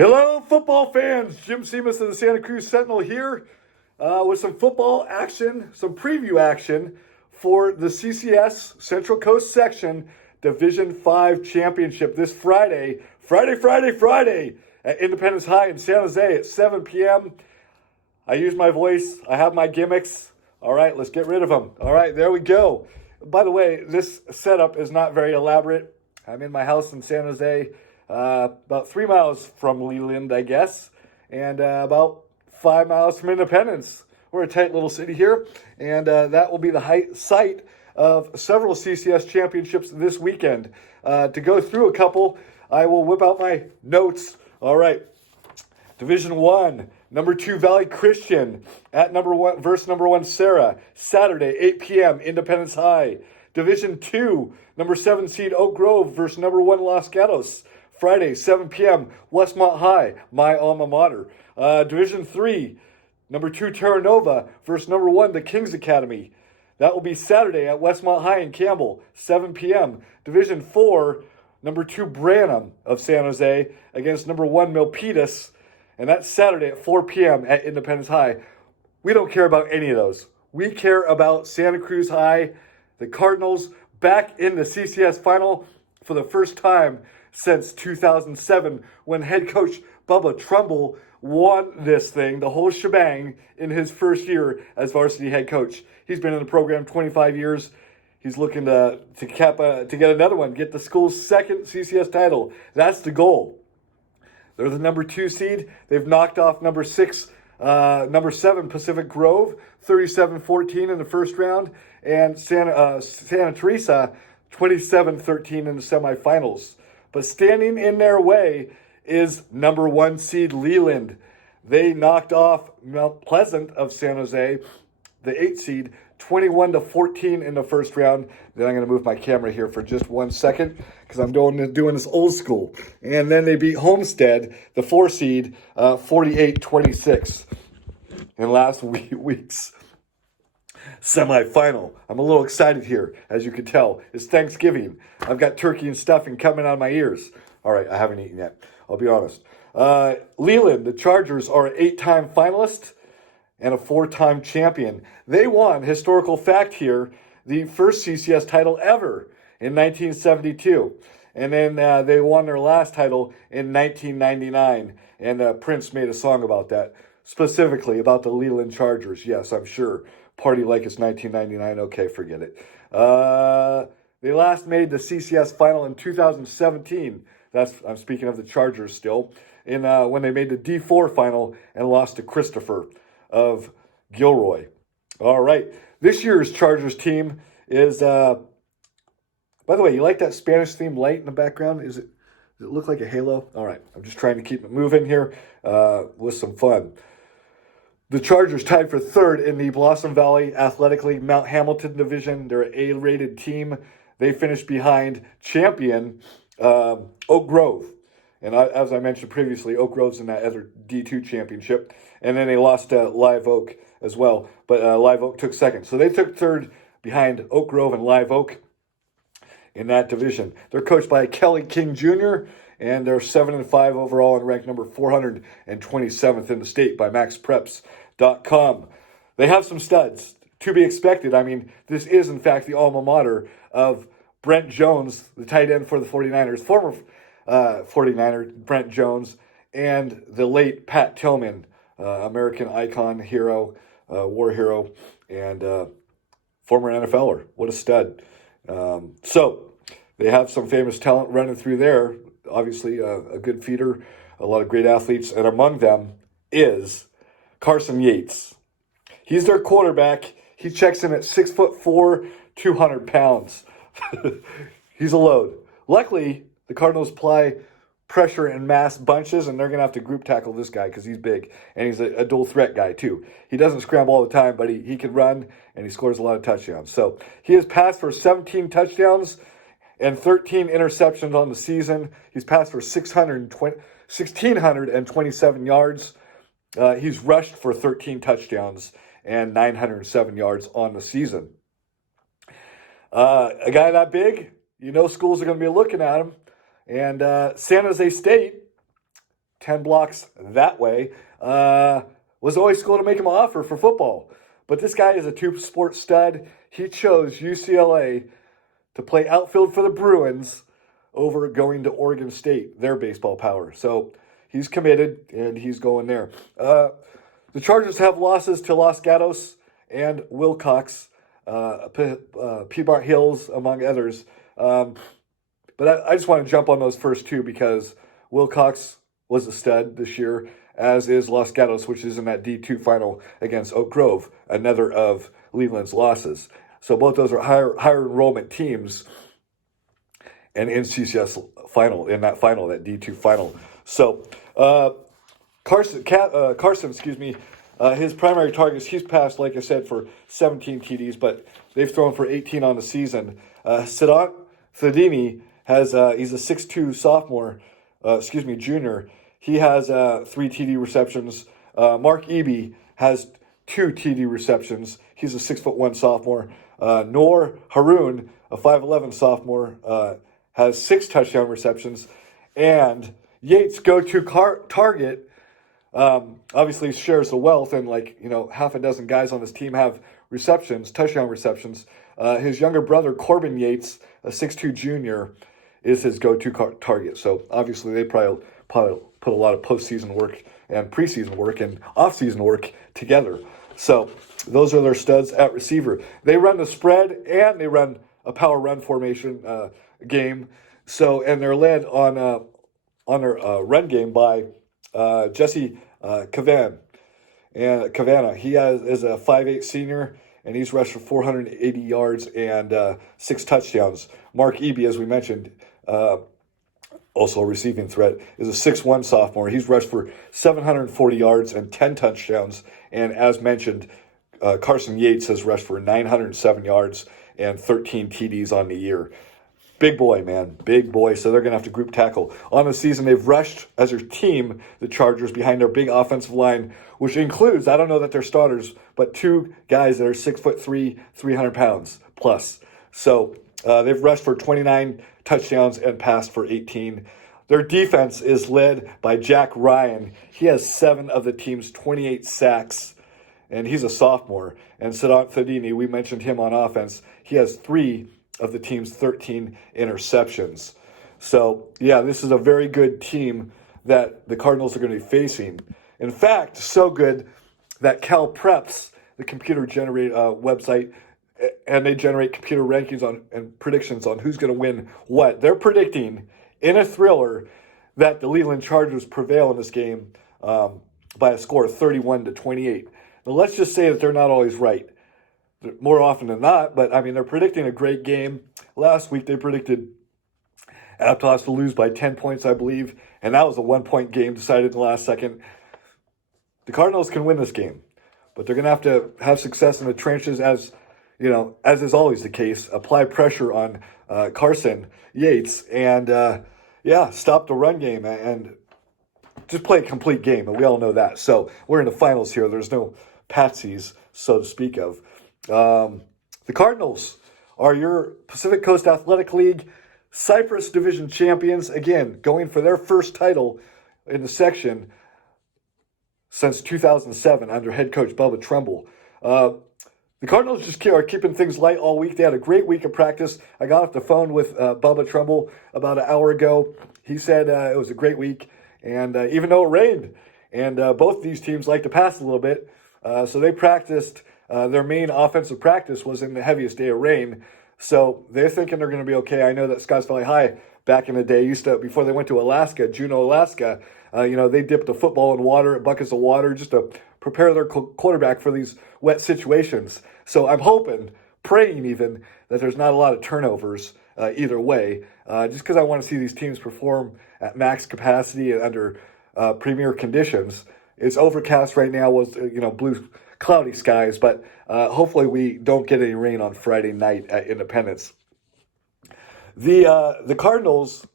Hello, football fans. Jim Seimas of the Santa Cruz Sentinel here with some football action, some preview action for the CCS Central Coast Section Division V Championship this Friday at Independence High in San Jose at 7 p.m. I use my voice. I have my gimmicks. All right, let's get rid of them. All right, there we go. By the way, this setup is not very elaborate. I'm in my house in San Jose. About 3 miles from Leland, I guess, and about 5 miles from Independence. We're a tight little city here, and that will be the site of several CCS championships this weekend. To go through a couple, I will whip out my notes. All right, Division I, number 2 Valley Christian at number 1 Sarah, Saturday, 8 p.m., Independence High. Division II, number 7 seed Oak Grove versus number 1 Los Gatos, Friday, 7 p.m., Westmont High, my alma mater. Division III, number 2 Terra Nova versus number 1 the Kings Academy. That will be Saturday at Westmont High in Campbell, 7 p.m. Division IV, number 2 Branham of San Jose against number 1 Milpitas, and that's Saturday at 4 p.m. at Independence High. We don't care about any of those. We care about Santa Cruz High, the Cardinals, back in the CCS final for the first time since 2007, when head coach Bubba Trumbull won this thing, the whole shebang, in his first year as varsity head coach. He's been in the program 25 years. He's looking to get another one, get the school's second CCS title. That's the goal. They're the number 2 seed. They've knocked off number 7 Pacific Grove, 37-14 in the first round, and Santa Teresa, 27-13 in the semifinals. But standing in their way is number 1 seed Leland. They knocked off Mount Pleasant of San Jose, the 8 seed, 21-14 in the first round. Then I'm going to move my camera here for just 1 second because I'm doing this old school. And then they beat Homestead, the 4 seed, 48-26 in last week's semifinal. I'm a little excited here, as you can tell. It's Thanksgiving. I've got turkey and stuffing coming out of my ears. All right, I haven't eaten yet. I'll be honest. Leland, the Chargers, are an 8-time finalist and a 4-time champion. They won, historical fact here, the first CCS title ever in 1972. And then they won their last title in 1999. And Prince made a song about that, specifically about the Leland Chargers. Yes, I'm sure. Party like it's 1999. Okay, forget it. They last made the CCS final in 2017. I'm speaking of the Chargers still. When they made the D4 final and lost to Christopher of Gilroy. All right. This year's Chargers team is, by the way, you like that Spanish themed light in the background? Does it look like a halo? All right. I'm just trying to keep it moving here with some fun. The Chargers tied for 3rd in the Blossom Valley Athletic League Mount Hamilton division. They're an A-rated team. They finished behind champion Oak Grove. And as I mentioned previously, Oak Grove's in that other D2 championship. And then they lost to Live Oak as well. But Live Oak took 2nd. So they took 3rd behind Oak Grove and Live Oak in that division. They're coached by Kelly King Jr., and they're 7-5 overall and ranked number 427th in the state by MaxPreps.com. They have some studs to be expected. I mean, this is, in fact, the alma mater of Brent Jones, the tight end for the 49ers, former 49er Brent Jones, and the late Pat Tillman, American icon, hero, war hero, and former NFLer. What a stud. So they have some famous talent running through there. Obviously, a good feeder, a lot of great athletes, and among them is Carson Yates. He's their quarterback. He checks in at 6'4", 200 pounds. He's a load. Luckily, the Cardinals apply pressure in mass bunches, and they're going to have to group tackle this guy because he's big, and he's a dual threat guy too. He doesn't scramble all the time, but he can run, and he scores a lot of touchdowns. So he has passed for 17 touchdowns and 13 interceptions on the season. He's passed for 1,627 yards. He's rushed for 13 touchdowns and 907 yards on the season. A guy that big, schools are going to be looking at him. And San Jose State 10 blocks that way, was always school to make him an offer for football. But this guy is a two-sport stud. He chose UCLA to play outfield for the Bruins over going to Oregon State, their baseball power. So he's committed, and he's going there. The Chargers have losses to Los Gatos and Wilcox, Piedmont Hills, among others. But I just want to jump on those first two because Wilcox was a stud this year, as is Los Gatos, which is in that D2 final against Oak Grove, another of Leland's losses. So both those are higher enrollment teams, and in CCS final, in that final, that D2 final. So Carson, his primary targets, he's passed, like I said, for 17 TDs, but they've thrown for 18 on the season. Siddhant Thadini he's a 6'2 sophomore, junior. He has 3 TD receptions. Mark Eby has 2 TD receptions. He's a 6'1 sophomore. Noor Haroon, a 5'11 sophomore, has 6 touchdown receptions. And Yates' go-to target, obviously shares the wealth, and half a dozen guys on his team have touchdown receptions. His younger brother, Corbin Yates, a 6'2 junior, is his go-to target. So obviously they probably put a lot of postseason work and preseason work and off-season work together. So those are their studs at receiver. They run the spread and they run a power run formation game. So, and they're led on their run game by Jesse Cavana. He is a 5'8 senior, and he's rushed for 480 yards and 6 touchdowns. Mark Eby, as we mentioned, also a receiving threat, is a 6'1 sophomore. He's rushed for 740 yards and 10 touchdowns. And as mentioned, Carson Yates has rushed for 907 yards and 13 TDs on the year. Big boy, man. Big boy. So they're going to have to group tackle. On the season, they've rushed as their team, the Chargers, behind their big offensive line, which includes, I don't know that they're starters, but 2 guys that are 6'3", 300 pounds plus. So they've rushed for 29 touchdowns and passed for 18. Their defense is led by Jack Ryan. He has 7 of the team's 28 sacks, and he's a sophomore. And Siddhant Thadini, we mentioned him on offense. He has 3 of the team's 13 interceptions. So, yeah, this is a very good team that the Cardinals are going to be facing. In fact, so good that Cal Preps, the computer-generated website, and they generate computer rankings and predictions on who's going to win what. They're predicting in a thriller that the Leland Chargers prevail in this game by a score of 31-28. Now, let's just say that they're not always right. More often than not, but I mean, they're predicting a great game. Last week, they predicted Aptos to lose by 10 points, I believe, and that was a 1-point game decided in the last second. The Cardinals can win this game, but they're going to have success in the trenches, as is always the case. Apply pressure on Carson Yates and, stop the run game and just play a complete game, and we all know that. So we're in the finals here. There's no patsies, so to speak of. The Cardinals are your Pacific Coast Athletic League Cypress Division champions, again, going for their first title in the section since 2007 under head coach Bubba Trumbull. The Cardinals just are keeping things light all week. They had a great week of practice. I got off the phone with Bubba Trumbull about an hour ago. He said it was a great week, and even though it rained, and both these teams like to pass a little bit, so they practiced. Their main offensive practice was in the heaviest day of rain, so they're thinking they're going to be okay. I know that Scotts Valley High, back in the day, before they went to Alaska, Juneau, Alaska, they dipped a football in water, buckets of water, just to prepare their quarterback for these wet situations. So I'm hoping, praying even, that there's not a lot of turnovers either way, just because I want to see these teams perform at max capacity and under premier conditions. It's overcast right now, blue, cloudy skies, but hopefully we don't get any rain on Friday night at Independence. The Cardinals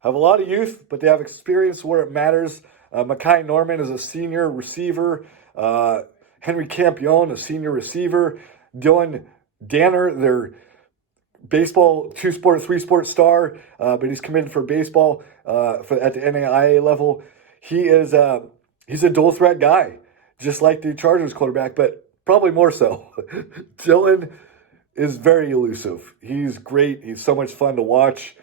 have a lot of youth, but they have experience where it matters. Makai Norman is a senior receiver. Henry Campion, a senior receiver. Dylan Danner, their baseball 2-sport, 3-sport star, but he's committed for baseball at the NAIA level. he's a dual threat guy, just like the Chargers quarterback, but probably more so. Dylan is very elusive. He's great. He's so much fun to watch.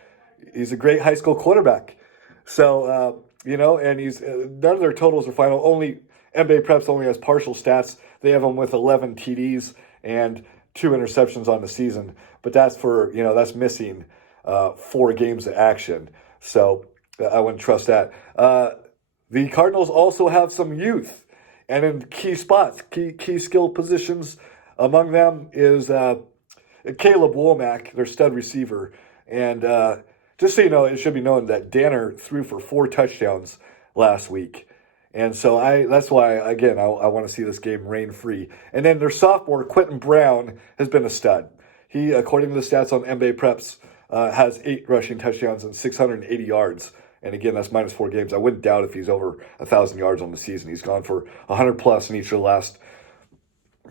He's a great high school quarterback. So, and he's none of their totals are final. Only NBA Preps only has partial stats. They have him with 11 TDs and 2 interceptions on the season. But that's that's missing 4 games of action. So I wouldn't trust that. The Cardinals also have some youth, and in key spots, key skill positions. Among them is Caleb Womack, their stud receiver. And just so you know, it should be known that Danner threw for 4 touchdowns last week. And so that's why, again, I want to see this game rain free. And then their sophomore, Quentin Brown, has been a stud. He, according to the stats on NBA Preps, has 8 rushing touchdowns and 680 yards. And again, that's minus 4 games. I wouldn't doubt if he's over 1,000 yards on the season. He's gone for 100 plus in each of the last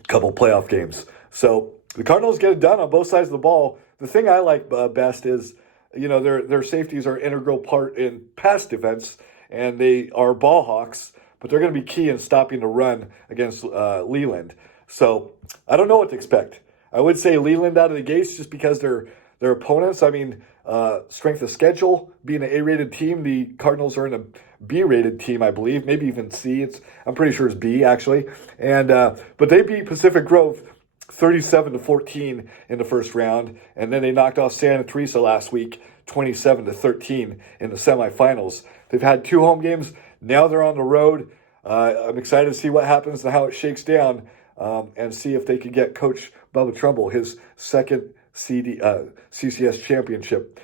couple playoff games. So the Cardinals get it done on both sides of the ball. The thing I like best is, their safeties are an integral part in pass defense, and they are ball hawks, but they're going to be key in stopping the run against Leland. So I don't know what to expect. I would say Leland out of the gates just because their opponents, strength of schedule, being an A-rated team, the Cardinals are in a B-rated team, I believe, maybe even C. I'm pretty sure it's B, actually. And but they beat Pacific Grove 37-14 in the first round, and then they knocked off Santa Teresa last week 27-13 in the semifinals. They've had 2 home games. Now they're on the road. I'm excited to see what happens and how it shakes down, and see if they can get Coach Bubba Trumbull his second CCS championship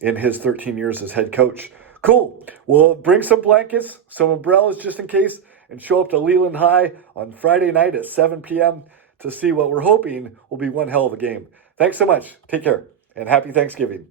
in his 13 years as head coach. Cool. We'll bring some blankets, some umbrellas just in case, and show up to Leland High on Friday night at 7 p.m. to see what we're hoping will be one hell of a game. Thanks so much. Take care, and happy Thanksgiving.